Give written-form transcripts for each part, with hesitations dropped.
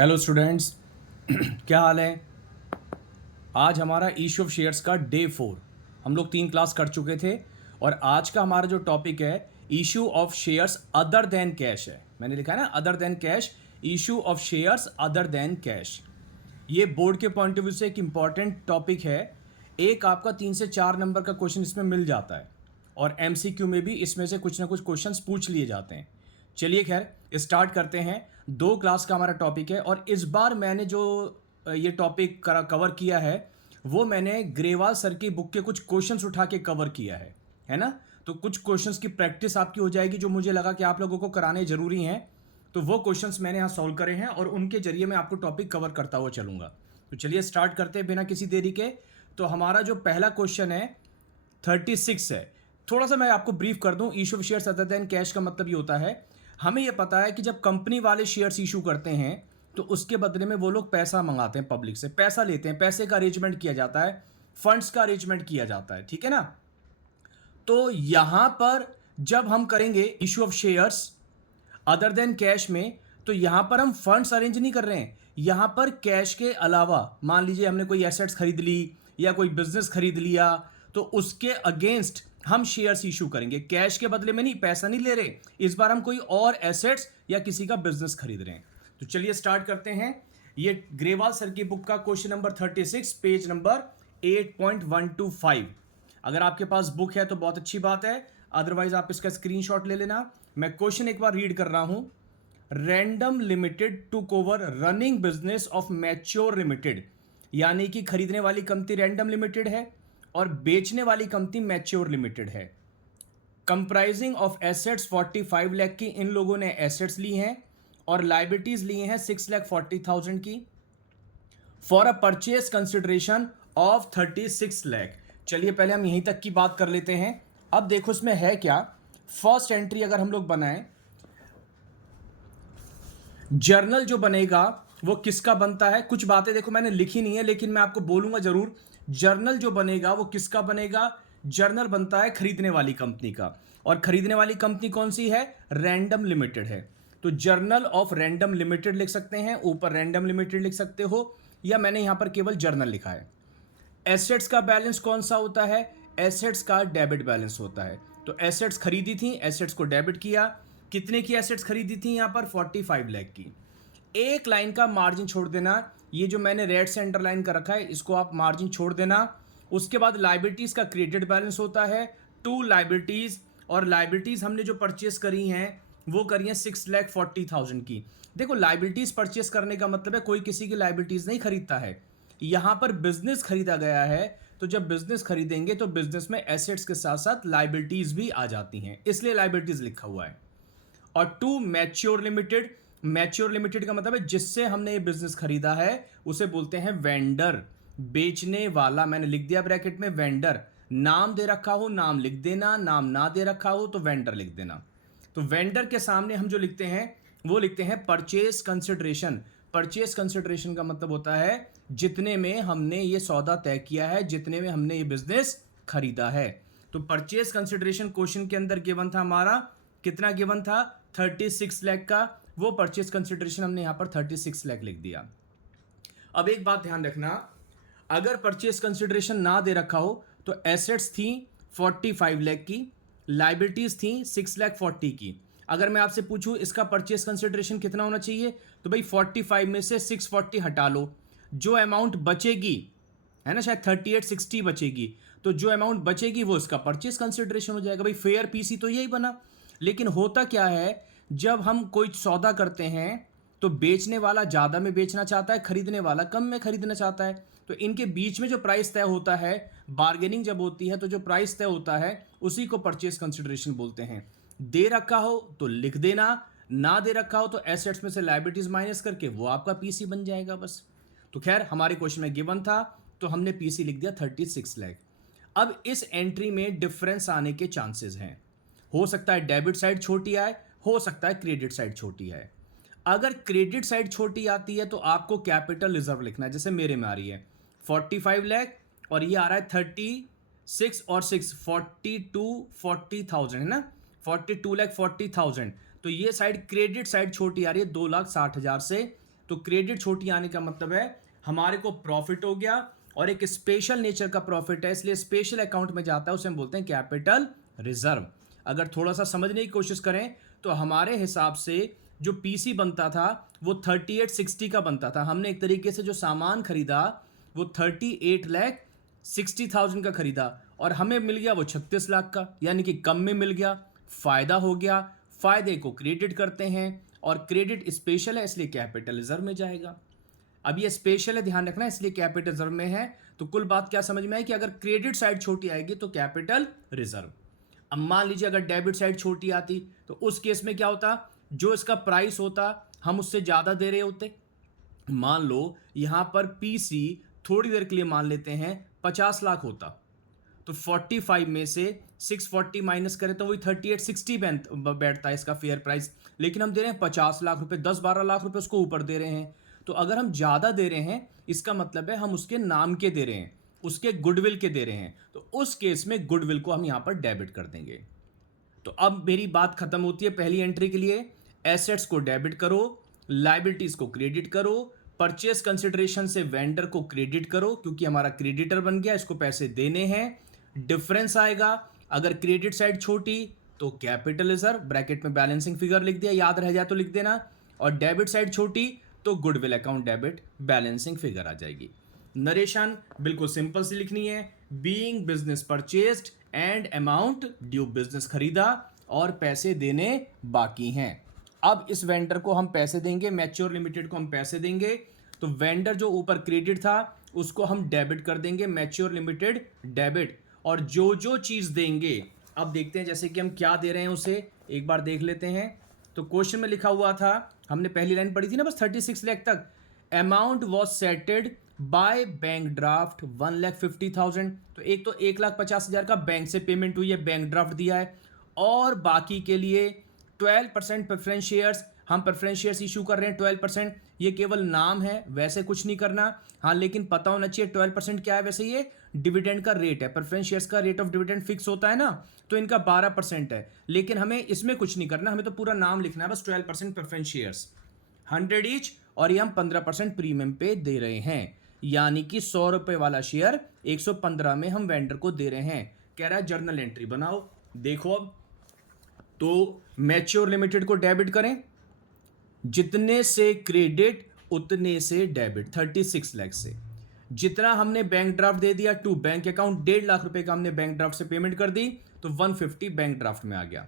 Hello students. क्या हाल है। आज हमारा इशू ऑफ शेयर्स का डे 4। हम लोग 3 क्लास कर चुके थे और आज का हमारा जो टॉपिक है issue of shares other than cash है। मैंने लिखा है ना other than cash, issue of shares other than cash. ये बोर्ड के पॉइंट ऑफ व्यू से एक इंपॉर्टेंट टॉपिक है। एक आपका 3 से 4 नंबर का क्वेश्चन इसमें मिल जाता है और एमसीक्यू में भी इसमें से कुछ ना कुछ क्वेश्चंस पूछ लिए जाते हैं। चलिए खैर स्टार्ट करते हैं। 2 क्लास का हमारा टॉपिक है और इस बार मैंने जो ये टॉपिक कवर किया है वो मैंने ग्रेवाल सर की बुक के कुछ क्वेश्चंस उठा के कवर किया है ना। तो कुछ क्वेश्चंस की प्रैक्टिस आपकी हो जाएगी जो मुझे लगा कि आप लोगों को कराने जरूरी हैं। तो वो क्वेश्चंस मैंने यहाँ सॉल्व करे हैं और उनके जरिए मैं आपको टॉपिक कवर करता हुआ चलूंगा। तो चलिए स्टार्ट करते हैं बिना किसी देरी के। तो हमारा जो पहला क्वेश्चन है 36 है। थोड़ा सा मैं आपको ब्रीफ कर दूं। Issue of shares other than cash का मतलब ये होता है, हमें ये पता है कि जब कंपनी वाले शेयर्स इशू करते हैं तो उसके बदले में वो लोग पैसा मंगाते हैं, पब्लिक से पैसा लेते हैं, पैसे का अरेंजमेंट किया जाता है, फंड्स का अरेंजमेंट किया जाता है, ठीक है ना। तो यहां पर जब हम करेंगे issue of shares other than cash में, तो यहां पर हम फंड्स अरेंज नहीं कर रहे हैं। यहां पर कैश के अलावा मान लीजिए हमने कोई एसेट्स खरीद ली या कोई बिजनेस खरीद लिया तो उसके अगेंस्ट हम शेयर्स इशू करेंगे। कैश के बदले में नहीं, पैसा नहीं ले रहे, इस बार हम कोई और एसेट्स या किसी का बिजनेस खरीद रहे हैं। तो चलिए स्टार्ट करते हैं। ये ग्रेवाल सर की बुक का क्वेश्चन नंबर 36, पेज नंबर 8.125। अगर आपके पास बुक है तो बहुत अच्छी बात है, अदरवाइज आप इसका स्क्रीनशॉट ले लेना। मैं क्वेश्चन एक बार रीड कर रहा हूं। Random limited took over running business of mature limited, यानी कि खरीदने वाली कंपनी रैंडम लिमिटेड है और बेचने वाली कंपनी मैच्योर लिमिटेड है। कंप्राइजिंग ऑफ एसेट्स 45 लाख की इन लोगों ने एसेट्स ली हैं और लाइबिलिटीज ली हैं 6,40,000 की for a purchase consideration of 36 lakh. चलिए पहले हम यहीं तक की बात कर लेते हैं। अब देखो इसमें है क्या। फर्स्ट एंट्री अगर हम लोग बनाएं, जर्नल जो बनेगा वो किसका बनता है। कुछ बातें देखो मैंने लिखी नहीं है लेकिन मैं आपको बोलूंगा जरूर। जर्नल जो बनेगा वो किसका बनेगा। जर्नल बनता है खरीदने वाली कंपनी का, और खरीदने वाली कंपनी कौन सी है, रैंडम लिमिटेड है। तो जर्नल ऑफ रैंडम लिमिटेड लिख सकते हैं, ऊपर रैंडम लिमिटेड लिख सकते हो, या मैंने यहां पर केवल जर्नल लिखा है। एसेट्स का बैलेंस कौन सा होता है, एसेट्स का डेबिट बैलेंस होता है। तो एसेट्स खरीदी थी, एसेट्स को डेबिट किया। कितने की एसेट्स खरीदी थी, यहां पर 45 लाख की। एक लाइन का मार्जिन छोड़ देना, ये जो मैंने रेड से अंडरलाइन कर रखा है इसको आप मार्जिन छोड़ देना। उसके बाद लाइबिलिटीज का क्रेडिट बैलेंस होता है, टू लाइबिलिटीज, और लाइबिलिटीज हमने जो परचेस करी हैं वो करी हैं 6,40,000 की। देखो लाइबिलिटीज परचेस करने का मतलब है कोई किसी की लाइबिलिटीज नहीं खरीदता है, यहां पर बिजनेस खरीदा गया है। तो जब बिजनेस खरीदेंगे तो बिजनेस में एसेट्स के साथ साथ लाइबिलिटीज भी आ जाती हैं, इसलिए लाइबिलिटीज लिखा हुआ है। और to mature limited, mature limited का मतलब है जिससे हमने ये बिजनेस खरीदा है उसे बोलते हैं वेंडर, बेचने वाला। मैंने लिख दिया ब्रैकेट में वेंडर। नाम दे रखा हो नाम लिख देना, नाम ना दे रखा हो तो वेंडर लिख देना। तो वेंडर के सामने हम जो लिखते हैं वो लिखते हैं परचेज कंसिडरेशन। परचेज कंसिडरेशन का मतलब होता है जितने में हमने ये सौदा तय किया है, जितने में हमने ये बिजनेस खरीदा है। तो परचेज कंसिडरेशन क्वेश्चन के अंदर गिवन था हमारा, कितना गिवन था, 36 लाख का। वो परचेज कंसिडरेशन हमने यहां पर 36 लाख लिख दिया। अब एक बात ध्यान रखना, अगर परचेज कंसिडरेशन ना दे रखा हो तो एसेट्स थी 45 लाख की, लाइबिलिटीज थी 6,40,000 की। अगर मैं आपसे पूछूं इसका परचेज कंसिडरेशन कितना होना चाहिए, तो भाई 45 में से 640 हटा लो, जो अमाउंट बचेगी है ना, शायद 3860 बचेगी, तो जो अमाउंट बचेगी वो इसका परचेज कंसिडरेशन हो जाएगा। भाई फेयर पीसी तो यही बना। लेकिन होता क्या है, जब हम कोई सौदा करते हैं तो बेचने वाला ज़्यादा में बेचना चाहता है, खरीदने वाला कम में खरीदना चाहता है। तो इनके बीच में जो प्राइस तय होता है, बार्गेनिंग जब होती है तो जो प्राइस तय होता है उसी को परचेज कंसिडरेशन बोलते हैं। दे रखा हो तो लिख देना, ना दे रखा हो तो एसेट्स में से लायबिलिटीज माइनस करके वो आपका पीसी बन जाएगा बस। तो खैर हमारे क्वेश्चन में गिवन था तो हमने पीसी लिख दिया 36 लाख। अब इस एंट्री में डिफरेंस आने के चांसेस हैं। हो सकता है डेबिट साइड छोटी आए, हो सकता है क्रेडिट साइड छोटी आए। अगर क्रेडिट साइड छोटी आती है तो आपको कैपिटल रिजर्व लिखना है, जैसे मेरे में आ रही है 45 लाख और ये आ रहा है 36 और 6 42,40,000 है ना, 42,40,000। तो ये साइड क्रेडिट साइड छोटी आ रही है 2,60,000 से, तो क्रेडिट छोटी आने का मतलब है हमारे को प्रॉफिट हो गया, और एक स्पेशल नेचर का प्रॉफिट है, इसलिए स्पेशल अकाउंट में जाता है, उसे हम बोलते हैं कैपिटल रिजर्व। अगर थोड़ा सा समझने की कोशिश करें तो हमारे हिसाब से जो पीसी बनता था वो 3860 का बनता था। हमने एक तरीके से जो सामान खरीदा वो 38,60,000 का खरीदा, और हमें मिल गया वो 36 लाख का, यानी कि कम में मिल गया, फायदा हो गया। फायदे को क्रेडिट करते हैं, और क्रेडिट स्पेशल है इसलिए कैपिटल रिजर्व में जाएगा। अब ये स्पेशल है, ध्यान रखना, इसलिए कैपिटल रिजर्व में है। तो कुल बात क्या समझ में आई कि अगर क्रेडिट साइड छोटी आएगी तो कैपिटल रिजर्व। अब मान लीजिए अगर डेबिट साइड छोटी आती तो उस केस में क्या होता, जो इसका प्राइस होता हम उससे ज़्यादा दे रहे होते। मान लो यहां पर पीसी थोड़ी देर के लिए मान लेते हैं 50 लाख होता, तो 45 में से 640 माइनस करें तो वही 3860 बैठता है इसका फेयर प्राइस। लेकिन हम दे रहे हैं 50 लाख रुपए, 10-12 लाख रुपए उसको ऊपर दे रहे हैं। तो अगर हम ज़्यादा दे रहे हैं इसका मतलब है हम उसके नाम के दे रहे हैं, उसके गुडविल के दे रहे हैं, तो उस केस में गुडविल को हम यहां पर डेबिट कर देंगे। तो अब मेरी बात खत्म होती है पहली एंट्री के लिए, एसेट्स को डेबिट करो, लाइबिलिटीज को क्रेडिट करो, परचेस कंसिडरेशन से वेंडर को क्रेडिट करो क्योंकि हमारा क्रेडिटर बन गया, इसको पैसे देने हैं। डिफरेंस आएगा, अगर क्रेडिट साइड छोटी तो कैपिटल रिजर्व, ब्रैकेट में बैलेंसिंग फिगर लिख दिया, याद रह जाए तो लिख देना, और डेबिट साइड छोटी तो goodwill account debit balancing figure आ जाएगी। नरेशन बिल्कुल सिंपल सी लिखनी है, being business purchased and amount due, business खरीदा और पैसे देने बाकी हैं। अब इस वेंडर को हम पैसे देंगे, मैच्योर लिमिटेड को हम पैसे देंगे, तो वेंडर जो ऊपर क्रेडिट था उसको हम डेबिट कर देंगे, मैच्योर लिमिटेड डेबिट। और जो जो चीज़ देंगे अब देखते हैं जैसे कि हम क्या दे रहे हैं उसे एक बार देख लेते हैं। तो क्वेश्चन में लिखा हुआ था, हमने पहली लाइन पढ़ी थी ना बस 36 लाख तक, amount was settled by bank draft 1,50,000। तो एक तो 1,50,000 का बैंक से पेमेंट हुई है, बैंक ड्राफ्ट दिया है, और बाकी के लिए 12% प्रेफरेंस शेयर्स, हम प्रेफरेंस शेयर्स इशू कर रहे हैं 12%। ये केवल नाम है, वैसे कुछ नहीं करना, हाँ लेकिन पता होना चाहिए 12% क्या है। वैसे ये डिविडेंड का रेट है, प्रेफरेंस शेयर्स का रेट ऑफ डिविडेंड फिक्स होता है ना, तो इनका 12% है, लेकिन हमें इसमें कुछ नहीं करना, हमें तो पूरा नाम लिखना है बस, 12% प्रेफरेंस शेयर्स 100 ईच, और ये हम 15% प्रीमियम पे दे रहे हैं, यानी कि 100 रुपए वाला शेयर 115 में हम वेंडर को दे रहे हैं। कह रहा है जर्नल एंट्री बनाओ। देखो अब तो मैच्योर लिमिटेड को डेबिट करें, जितने से क्रेडिट उतने से डेबिट, 36 लाख से जितना हमने बैंक ड्राफ्ट दे दिया टू बैंक अकाउंट, 1.5 लाख रुपए का हमने बैंक ड्राफ्ट से पेमेंट कर दी, तो 150 बैंक ड्राफ्ट में आ गया।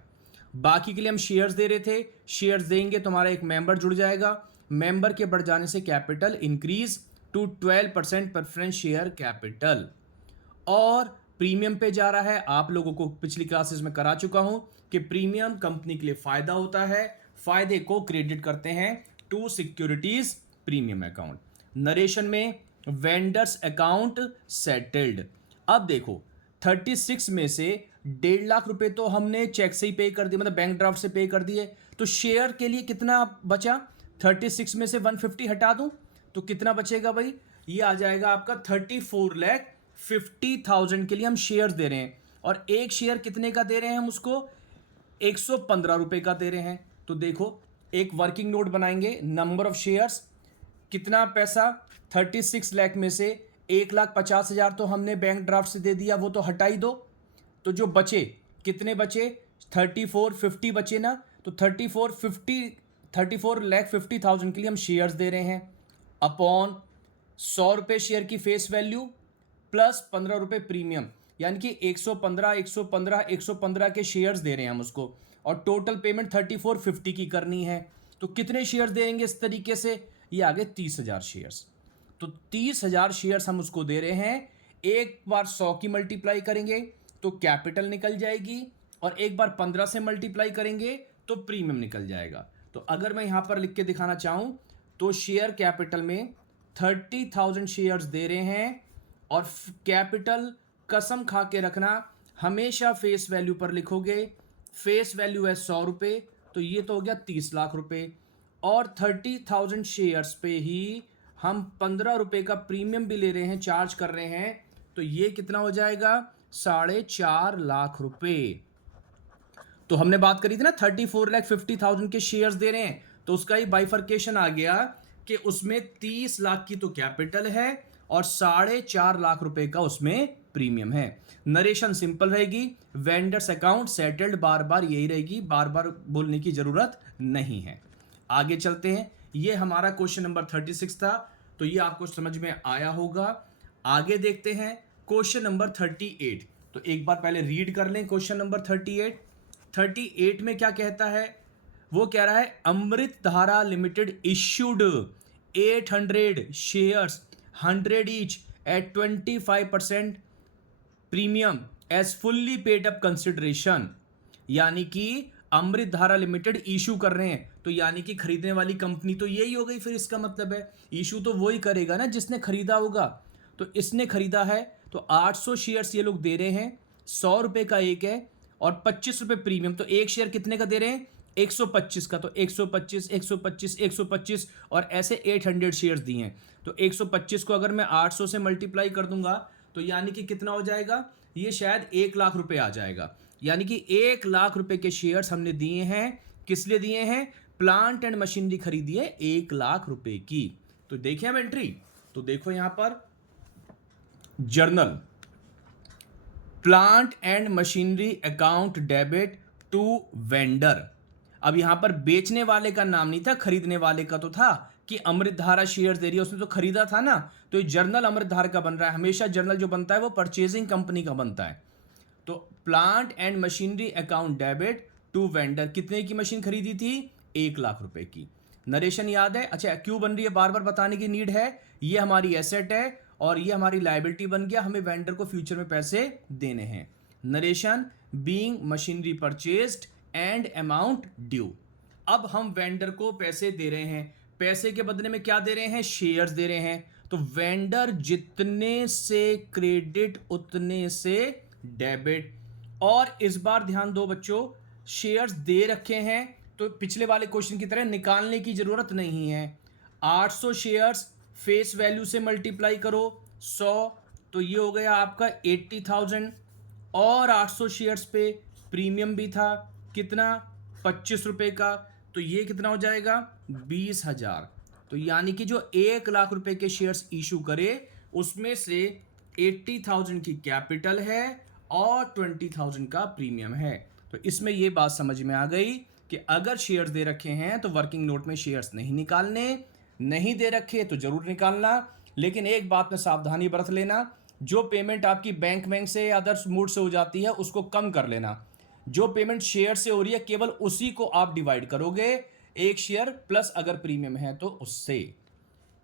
बाकी के लिए हम शेयर्स दे रहे थे, शेयर्स देंगे तो हमारा एक मेंबर जुड़ जाएगा, मेंबर के बढ़ जाने से capital increase to 12% preference share capital. और प्रीमियम पे जा रहा है, आप लोगों को पिछली क्लासेस में करा चुका हूं कि प्रीमियम कंपनी के लिए फायदा होता है, फायदे को क्रेडिट करते हैं to securities premium account. Narration में वेंडर्स अकाउंट सेटल्ड। अब देखो 36 में से 1.5 लाख रुपए तो हमने चेक से ही पे कर दिए, मतलब बैंक ड्राफ्ट से पे कर दिए, तो शेयर के लिए कितना बचा, 36 में से 150 हटा दूं तो कितना बचेगा भाई, ये आ जाएगा आपका 34,50,000 के लिए हम शेयर्स दे रहे हैं, और एक शेयर कितने का दे रहे हैं हम उसको, 115 रुपए का दे रहे हैं। तो देखो एक वर्किंग नोट बनाएंगे, नंबर ऑफ शेयर्स, कितना पैसा, 36 लाख में से 1,50,000 तो हमने बैंक ड्राफ्ट से दे दिया, वो तो हटा ही दो, तो जो बचे कितने बचे, 3450 बचे ना, तो 34,50,000 के लिए हम शेयर्स दे रहे हैं, अपॉन 100 रुपये शेयर की फेस वैल्यू प्लस 15 रुपये प्रीमियम, यानी कि 115 के शेयर्स दे रहे हैं हम उसको, और टोटल पेमेंट 3450 की करनी है। तो कितने शेयर्स देंगे इस तरीके से, ये आगे 30,000 शेयर्स, तो 30,000 शेयर्स हम उसको दे रहे हैं। एक बार 100 की मल्टीप्लाई करेंगे तो कैपिटल निकल जाएगी, और एक बार 15 से मल्टीप्लाई करेंगे तो प्रीमियम निकल जाएगा। तो अगर मैं यहां पर लिख के दिखाना चाहूं तो शेयर कैपिटल में 30,000 शेयर्स दे रहे हैं, और कैपिटल कसम खा के रखना हमेशा फेस वैल्यू पर लिखोगे, फेस वैल्यू है 100 रुपये, तो ये तो हो गया 30 लाख रुपए, और 30,000 शेयर्स पे ही हम 15 रुपए का प्रीमियम भी ले रहे हैं, चार्ज कर रहे हैं, तो ये कितना हो जाएगा, 4.5 लाख रुपए। तो हमने बात करी थी ना 34,50,000 के शेयर्स दे रहे हैं, तो उसका ही बाइफर्केशन आ गया कि उसमें 30 लाख की तो कैपिटल है और 4.5 लाख रुपए का उसमें प्रीमियम है। नरेशन सिंपल रहेगी, वेंडर्स अकाउंट सेटल्ड, बार बार यही रहेगी, बार बार बोलने की जरूरत नहीं है। आगे चलते हैं, ये हमारा क्वेश्चन नंबर 36 था, तो ये आपको समझ में आया होगा। आगे देखते हैं क्वेश्चन नंबर 38। तो एक बार पहले रीड कर लें क्वेश्चन नंबर 38। 38 में क्या कहता है, वो कह रहा है Amrit Dhara limited issued 800 shares 100 each at 25% premium as fully paid up consideration. यानी कि अमृत धारा लिमिटेड इशू कर रहे हैं, तो यानी कि खरीदने वाली कंपनी तो यही हो गई। फिर इसका मतलब है इशू तो वही करेगा ना जिसने खरीदा होगा। तो इसने खरीदा है तो 800 शेयर्स ये लोग दे रहे हैं, 100 रुपए का एक है और 25 रुपए प्रीमियम। तो एक शेयर कितने का दे रहे हैं, 125 का। तो 125 125 125 और ऐसे 800 शेयर्स दिए हैं। तो 125 को अगर मैं 800 से मल्टीप्लाई कर दूंगा तो यानी कि कितना हो जाएगा, ये शायद 1 लाख रुपए आ जाएगा। यानी कि 1 लाख रुपए के शेयर्स हमने दिए हैं। किस लिए दिए हैं, प्लांट एंड मशीनरी खरीदी है 1 लाख रुपए की। तो देखिए हम एंट्री, तो देखो यहां पर journal plant and machinery account debit to vendor. अब यहां पर बेचने वाले का नाम नहीं था, खरीदने वाले का तो था कि अमृत धारा शेयर दे रही है, उसने तो खरीदा था ना। तो ये जर्नल अमृत धारा का बन रहा है। हमेशा जर्नल जो बनता है वो परचेजिंग कंपनी का बनता है। तो plant and machinery account debit to vendor, कितने की मशीन खरीदी थी, 1 लाख रुपए की। नरेशन याद है, अच्छा क्यों बन रही है बार बार बताने की नीड है। ये हमारी एसेट है और ये हमारी लायबिलिटी बन गया, हमें वेंडर को फ्यूचर में पैसे देने हैं। Narration being machinery purchased and amount due. अब हम वेंडर को पैसे दे रहे हैं, पैसे के बदले में क्या दे रहे हैं, शेयर्स दे रहे हैं। तो वेंडर जितने से क्रेडिट उतने से डेबिट। और इस बार ध्यान दो बच्चों, शेयर्स दे रखे हैं तो पिछले वाले क्वेश्चन की तरह निकालने की जरूरत नहीं है। 800 शेयर्स फेस वैल्यू से मल्टीप्लाई करो 100, तो ये हो गया आपका 80,000 और 800 शेयर्स पे प्रीमियम भी था, कितना, 25 रुपए का। तो ये कितना हो जाएगा, 20,000। तो यानी कि जो 1 लाख रुपए के शेयर्स इशू करे उसमें से 80,000 की कैपिटल है और 20,000 का प्रीमियम है। तो इसमें ये बात समझ में आ गई कि अगर शेयर्स दे रखे हैं तो वर्किंग नोट में शेयर्स नहीं निकालने, नहीं दे रखे तो जरूर निकालना। लेकिन एक बात में सावधानी बरत लेना, जो पेमेंट आपकी बैंक से या अदर्स मूड से हो जाती है उसको कम कर लेना। जो पेमेंट शेयर से हो रही है केवल उसी को आप डिवाइड करोगे, एक शेयर प्लस अगर प्रीमियम है तो उससे।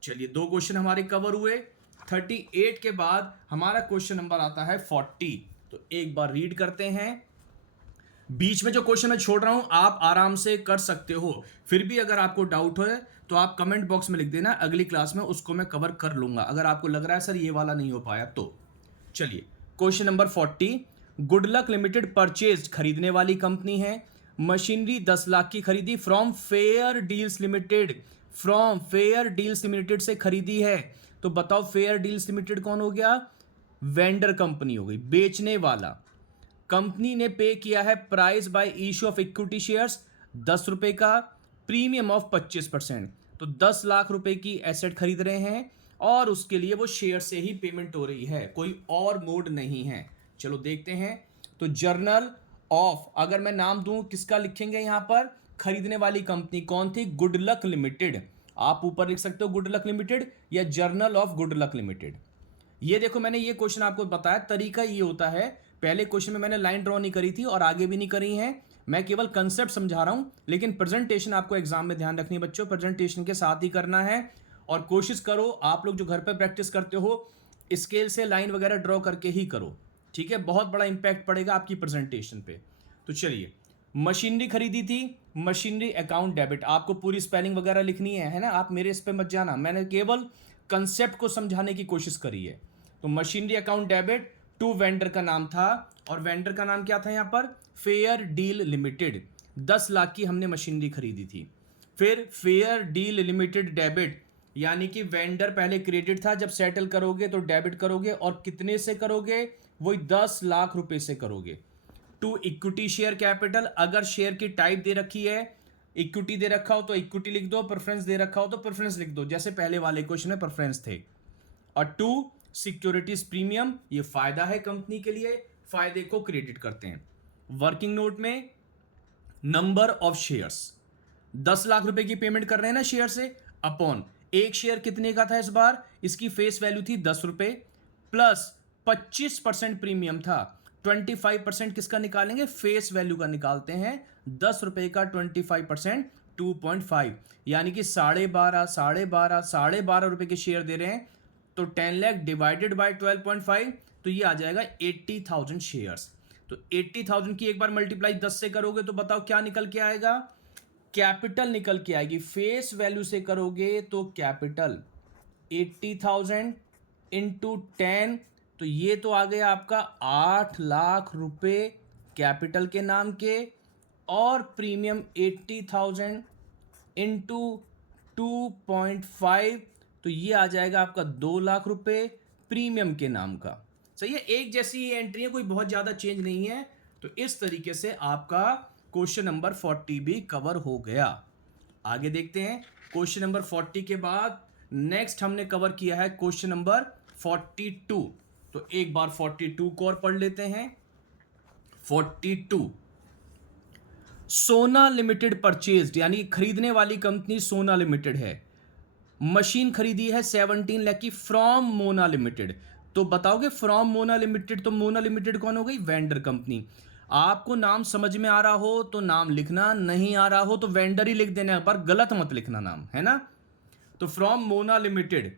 चलिए 2 क्वेश्चन हमारे कवर हुए। 38 के बाद हमारा क्वेश्चन नंबर आता है 40। तो एक बार रीड करते हैं। बीच में जो क्वेश्चन मैं छोड़ रहा हूं आप आराम से कर सकते हो, फिर भी अगर आपको डाउट हो तो आप कमेंट बॉक्स में लिख देना, अगली क्लास में उसको मैं कवर कर लूंगा अगर आपको लग रहा है सर ये वाला नहीं हो पाया तो। चलिए question number 40, good luck limited purchased, खरीदने वाली कंपनी है, मशीनरी 10 लाख की खरीदी from fair deals limited. From fair deals limited से खरीदी है। तो बताओ फेयर डील्स लिमिटेड कौन हो गया, वेंडर कंपनी हो गई, बेचने वाला। कंपनी ने पे किया है price by issue of equity shares 10 रुपए का, प्रीमियम ऑफ 25%। तो 10 लाख रुपए की एसेट खरीद रहे हैं और उसके लिए वो शेयर से ही पेमेंट हो रही है, कोई और मोड नहीं है। चलो देखते हैं। तो जर्नल ऑफ, अगर मैं नाम दूं किसका लिखेंगे यहां पर, खरीदने वाली कंपनी कौन थी, गुडलक लिमिटेड। आप ऊपर लिख सकते हो गुडलक लिमिटेड या जर्नल ऑफ गुडलक लिमिटेड। ये देखो मैंने ये क्वेश्चन आपको बताया, तरीका ये होता है, पहले क्वेश्चन में मैंने लाइन ड्रॉ नहीं करी थी और आगे भी नहीं करी है, मैं केवल कंसेप्ट समझा रहा हूं। लेकिन प्रेजेंटेशन आपको एग्जाम में ध्यान रखनी है बच्चों, प्रेजेंटेशन के साथ ही करना है। और कोशिश करो आप लोग जो घर पर प्रैक्टिस करते हो स्केल से लाइन वगैरह ड्रॉ करके ही करो, ठीक है, बहुत बड़ा इंपैक्ट पड़ेगा आपकी प्रेजेंटेशन पे। तो चलिए, मशीनरी खरीदी थी, मशीनरी अकाउंट डेबिट, आपको पूरी स्पेलिंग वगैरह लिखनी है ना, आप मेरे इस पे मत जाना, मैंने केवल कंसेप्ट को समझाने की कोशिश करी है। तो machinery account debit to vendor का नाम था और वेंडर का नाम क्या था यहां पर, फेयर डील लिमिटेड। 10 लाख की हमने मशीनरी खरीदी थी। फिर फेयर डील लिमिटेड डेबिट, यानी कि वेंडर पहले क्रेडिट था, जब सेटल करोगे तो डेबिट करोगे और कितने से करोगे, वही 10 लाख रुपए से करोगे। टू इक्विटी शेयर कैपिटल, अगर शेयर की टाइप दे रखी है इक्विटी दे रखा हो तो इक्विटी लिख दो, प्रेफरेंस दे रखा हो तो प्रेफरेंस लिख दो, जैसे पहले वाले क्वेश्चन में प्रेफरेंस थे। और 2 सिक्योरिटीज प्रीमियम, ये फायदा है कंपनी के लिए, फायदे को क्रेडिट करते हैं। वर्किंग नोट में नंबर ऑफ शेयर्स, 10 लाख रुपए की पेमेंट कर रहे हैं ना शेयर से, अपॉन एक शेयर कितने का था इस बार, इसकी फेस वैल्यू थी 10 रुपए, प्लस 25% प्रीमियम था। 25% किसका निकालेंगे, फेस वैल्यू का निकालते हैं, 10 रुपए का 25% 2.5, यानी कि 12.5 रुपए के शेयर दे रहे हैं, तो 10 लाख डिवाइडेड बाय 12.5, तो ये आ जाएगा 80,000 शेयर्स। तो 80,000 की एक बार मल्टीप्लाई 10 से करोगे तो बताओ क्या निकल के आएगा, कैपिटल निकल के आएगी। फेस वैल्यू से करोगे तो कैपिटल 80,000 इंटू 10, तो ये तो आ गया आपका 8 लाख रुपए कैपिटल के नाम के, और प्रीमियम 80,000 इंटू 2.5, तो ये आ जाएगा आपका 2 लाख रुपए प्रीमियम के नाम का। सही है, एक जैसी ये एंट्री है, कोई बहुत ज़्यादा चेंज नहीं है। तो इस तरीके से आपका क्वेश्चन नंबर 40 भी कवर हो गया। आगे देखते हैं, क्वेश्चन नंबर 40 के बाद नेक्स्ट हमने कवर किया है क्वेश्चन नंबर 42। तो एक बार 42 को और पढ़ लेते हैं। 42, सोना लिमिटेड परचेज्ड, यानी खरीदने वाली कंपनी सोना लिमिटेड है, मशीन खरीदी है 17 लाख की फ्रॉम मोना लिमिटेड। तो बताओगे फ्रॉम मोना लिमिटेड, तो मोना लिमिटेड कौन हो गई, वेंडर कंपनी। आपको नाम समझ में आ रहा हो तो नाम लिखना, नहीं आ रहा हो तो वेंडर ही लिख देना, पर गलत मत लिखना नाम, है ना। तो from Mona limited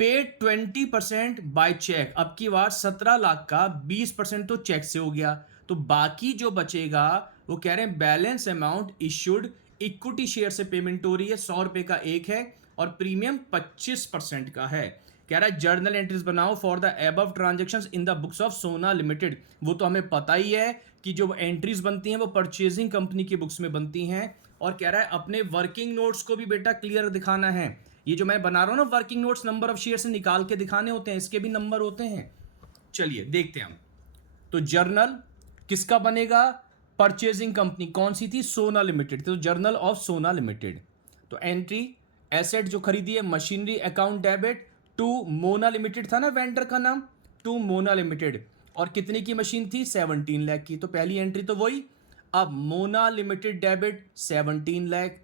paid 20% by cheque, अब की बार 17 लाख का 20% तो चेक से हो गया, तो बाकी जो बचेगा वो कह रहे हैं balance amount issued equity share से पेमेंट हो रही है, 100 रुपए का एक है, और प्रीमियम 25% का है। कह रहा है जर्नल एंट्रीज बनाओ for the above transactions in the books of Sona limited. वो तो हमें पता ही है कि जो एंट्रीज बनती हैं वो परचेजिंग कंपनी की बुक्स में बनती हैं, और कह रहा है अपने वर्किंग नोट्स को भी बेटा क्लियर दिखाना है। ये जो मैं बना रहा हूं ना working notes, number of share से निकाल के दिखाने होते हैं, इसके भी नंबर होते हैं। चलिए देखते हैं हम। तो जर्नल किसका बनेगा, परचेजिंग कंपनी कौन सी थी, सोना लिमिटेड, तो जर्नल ऑफ सोना लिमिटेड। तो एंट्री एसेट जो खरीदी है machinery account debit to Mona limited था ना वेंडर का नाम, टू मोना लिमिटेड, और कितने की मशीन थी, 17 लाख की, तो पहली एंट्री तो वही। अब Mona limited debit 17 lakh,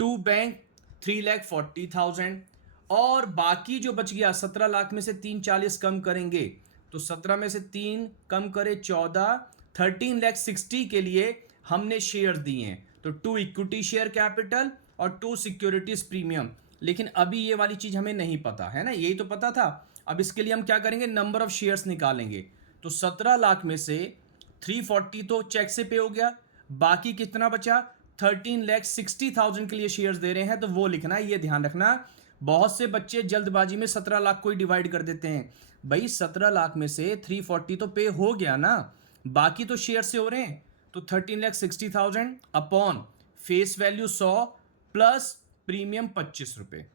to bank 3,40,000, और बाकी जो बच गया 17 लाख में से 340 कम करेंगे, तो 17 में से 3 कम करे 14, 13,60,000 के लिए हमने शेयर दिए हैं, तो 2 इक्विटी शेयर कैपिटल और 2 सिक्योरिटीज प्रीमियम। लेकिन अभी ये वाली चीज हमें नहीं पता है ना, यही तो पता था। अब इसके लिए हम क्या करेंगे, नंबर ऑफ शेयर्स निकालेंगे। तो 17 लाख में से 340 तो चेक से पे हो गया, बाकी कितना बचा, 13,60,000 के लिए शेयर्स दे रहे हैं, तो वो लिखना है। ये ध्यान रखना, बहुत से बच्चे जल्दबाजी में 17 लाख को ही डिवाइड कर देते हैं। भाई 17 लाख में से 340 तो पे हो गया ना, बाकी तो शेयर से हो रहे हैं, तो 13,60,000 upon face value 100 plus premium 25 रुपए।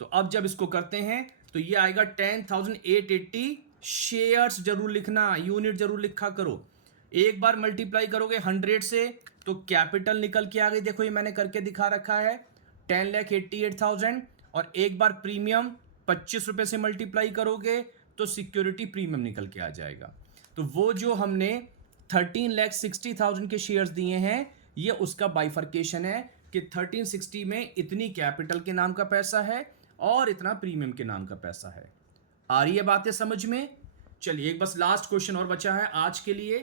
तो अब जब इसको करते हैं तो ये आएगा 10,880 शेयर्स, जरूर लिखना, यूनिट जरूर लिखा करो। एक बार मल्टीप्लाई करोगे 100 से तो कैपिटल निकल के आ गई, देखो ये मैंने करके दिखा रखा है 10,88,000, और एक बार प्रीमियम 25 रुपए से मल्टीप्लाई करोगे तो सिक्योरिटी प्रीमियम निकल के आ जाएगा। तो वो जो हमने 13,60,000 के शेयर्स दिए हैं, ये उसका बाइफर्केशन है कि 1360 में इतनी कैपिटल के नाम का पैसा है और इतना प्रीमियम के नाम का पैसा है। आ रही है बातें समझ में। चलिए एक बस लास्ट क्वेश्चन और बचा है आज के लिए,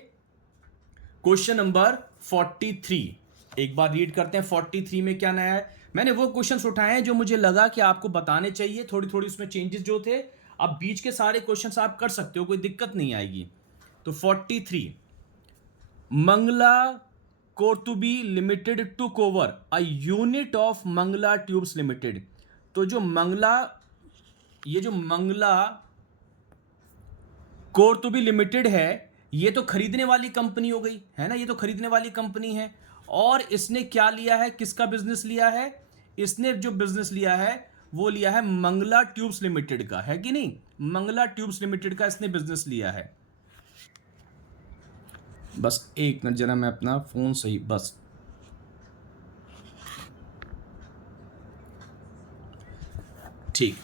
क्वेश्चन नंबर 43। एक बार रीड करते हैं 43 में क्या नया है। मैंने वो क्वेश्चंस उठाए हैं जो मुझे लगा कि आपको बताने चाहिए, थोड़ी थोड़ी उसमें चेंजेस जो थे। अब बीच के सारे क्वेश्चंस आप कर सकते हो, कोई दिक्कत नहीं आएगी। तो 43, मंगला कोर्तुबी limited took over a unit of Mangla tubes limited. तो जो मंगला, ये जो मंगला कोर्तुबी लिमिटेड है, ये तो खरीदने वाली कंपनी हो गई है ना, ये तो खरीदने वाली कंपनी है। और इसने क्या लिया है, किसका बिजनेस लिया है, इसने जो बिजनेस लिया है वो लिया है मंगला ट्यूब्स लिमिटेड का, है कि नहीं, मंगला ट्यूब्स लिमिटेड का इसने बिजनेस लिया है। बस एक मिनट जरा मैं अपना फोन सही, बस ठीक,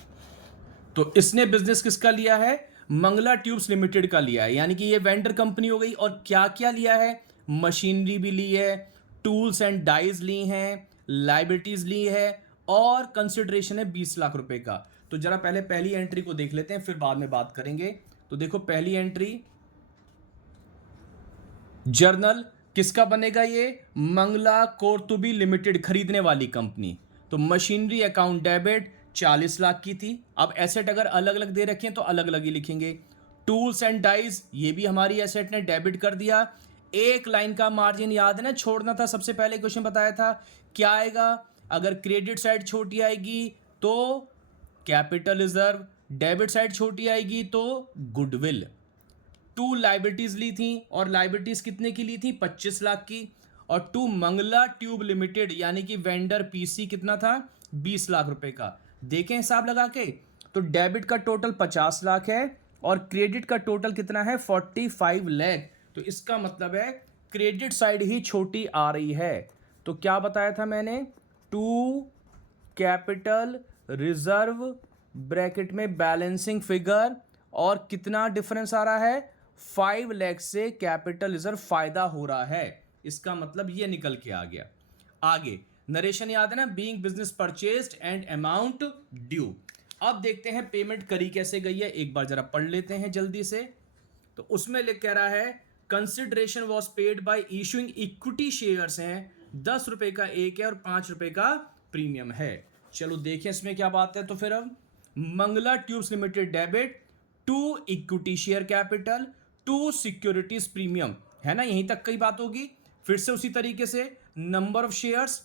तो इसने बिजनेस किसका लिया है? मंगला ट्यूब्स लिमिटेड का लिया है, यानी कि ये वेंडर कंपनी हो गई। और क्या क्या लिया है? मशीनरी भी ली है, टूल्स एंड डाइज ली हैं, लाइबिलिटीज ली है, और कंसिडरेशन है 20 लाख रुपए का। तो जरा पहले पहली एंट्री को देख लेते हैं, फिर बाद में बात करेंगे। तो देखो पहली एंट्री, जर्नल किसका बनेगा? ये मंगला कोर्तुबी लिमिटेड, खरीदने वाली कंपनी। तो मशीनरी अकाउंट डेबिट 40 लाख की थी। अब एसेट अगर अलग अलग दे रखे हैं तो अलग अलग ही लिखेंगे। टूल्स एंड डाइज, ये भी हमारी एसेट ने डेबिट कर दिया। एक लाइन का मार्जिन याद है ना, छोड़ना था। सबसे पहले क्वेश्चन बताया था क्या आएगा? अगर क्रेडिट साइड छोटी आएगी तो कैपिटल रिजर्व, डेबिट साइड छोटी आएगी तो गुडविल। टू लाइबिलिटीज ली थी, और लाइबिलिटीज कितने की ली थी? 25 लाख की। और टू मंगला ट्यूब लिमिटेड यानी कि वेंडर पीसी कितना था? 20 लाख रुपए का। देखें हिसाब लगा के, तो डेबिट का टोटल 50 लाख है और क्रेडिट का टोटल कितना है? 45 लाख। तो इसका मतलब है क्रेडिट साइड ही छोटी आ रही है। तो क्या बताया था मैंने? टू कैपिटल रिजर्व ब्रैकेट में बैलेंसिंग फिगर, और कितना डिफरेंस आ रहा है? 5 लाख से कैपिटल रिजर्व फायदा हो रहा है। इसका मतलब ये निकल के आ गया। आगे नरेशन याद है ना, being business purchased and amount due. अब देखते हैं पेमेंट करी कैसे गई है, एक बार जरा पढ़ लेते हैं जल्दी से। तो उसमें लिख कह रहा है consideration was paid by issuing equity shares हैं, 10 रुपए का एक है और 5 रुपए का प्रीमियम है। चलो देखें इसमें क्या बात है। तो फिर अब Mangala tubes limited debit, to equity share capital, to securities premium, है ना, यहीं तक कई बात होगी। फिर से उसी तरीके से नंबर ऑफ शेयर्स,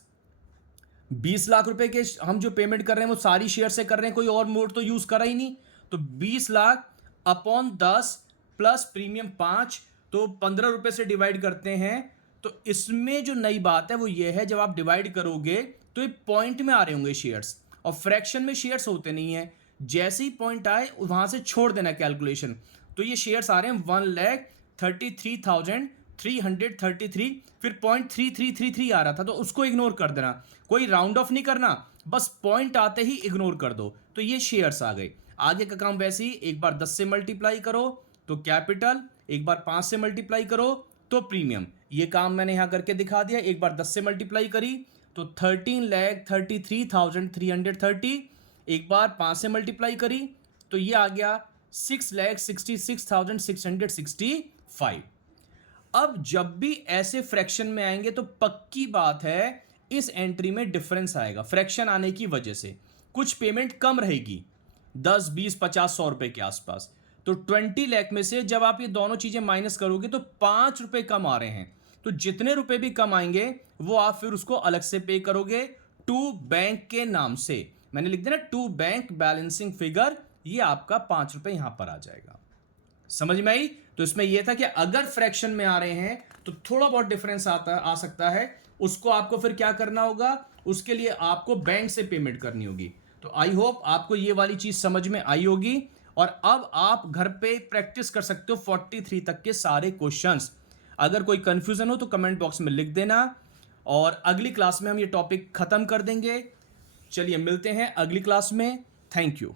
20 लाख रुपए के हम जो पेमेंट कर रहे हैं वो सारी शेयर से कर रहे हैं, कोई और मोड तो यूज करा ही नहीं। तो 20 लाख अपॉन 10 प्लस प्रीमियम 5, तो 15 रुपए से डिवाइड करते हैं। तो इसमें जो नई बात है वो ये है, जब आप डिवाइड करोगे तो ये पॉइंट में आ रहे होंगे शेयर्स, और फ्रैक्शन में शेयर्स होते नहीं है। जैसे ही पॉइंट आए वहां से छोड़ देना कैलकुलेशन। तो ये शेयर्स आ रहे हैं 1,33,333, फिर 0.3333 आ रहा था तो उसको इग्नोर कर देना, कोई राउंड ऑफ नहीं करना, बस पॉइंट आते ही इग्नोर कर दो। तो ये शेयर्स आ गए। आगे का काम वैसे ही, एक बार 10 से मल्टीप्लाई करो तो कैपिटल, एक बार 5 से मल्टीप्लाई करो तो प्रीमियम। ये काम मैंने यहां करके दिखा दिया। एक बार 10 से मल्टीप्लाई करी तो 13,33,330, एक बार 5 से मल्टीप्लाई करी तो ये आ गया 6,66,665। अब जब भी ऐसे फ्रैक्शन में आएंगे तो पक्की बात है इस एंट्री में डिफरेंस आएगा। फ्रैक्शन आने की वजह से कुछ पेमेंट कम रहेगी, 10, 20, 50, 100 रुपए के आसपास। तो 20 लाख में से जब आप ये दोनों चीजें माइनस करोगे तो 5 रुपए कम आ रहे हैं। तो जितने रुपए भी कम आएंगे वो आप फिर उसको अलग से पे करोगे टू बैंक के नाम से। मैंने लिख दिया ना, टू बैंक बैलेंसिंग फिगर, ये आपका 5 रुपए यहां पर आ जाएगा। समझ में आई? तो इसमें यह था कि अगर फ्रैक्शन में आ रहे हैं तो थोड़ा बहुत डिफरेंस आ सकता है, उसको आपको फिर क्या करना होगा, उसके लिए आपको बैंक से पेमेंट करनी होगी। तो आई होप आपको ये वाली चीज समझ में आई होगी, और अब आप घर पे प्रैक्टिस कर सकते हो 43 तक के सारे क्वेश्चंस। अगर कोई कंफ्यूजन हो तो कमेंट बॉक्स में लिख देना, और अगली क्लास में हम ये टॉपिक खत्म कर देंगे। चलिए मिलते हैं अगली क्लास में। Thank you.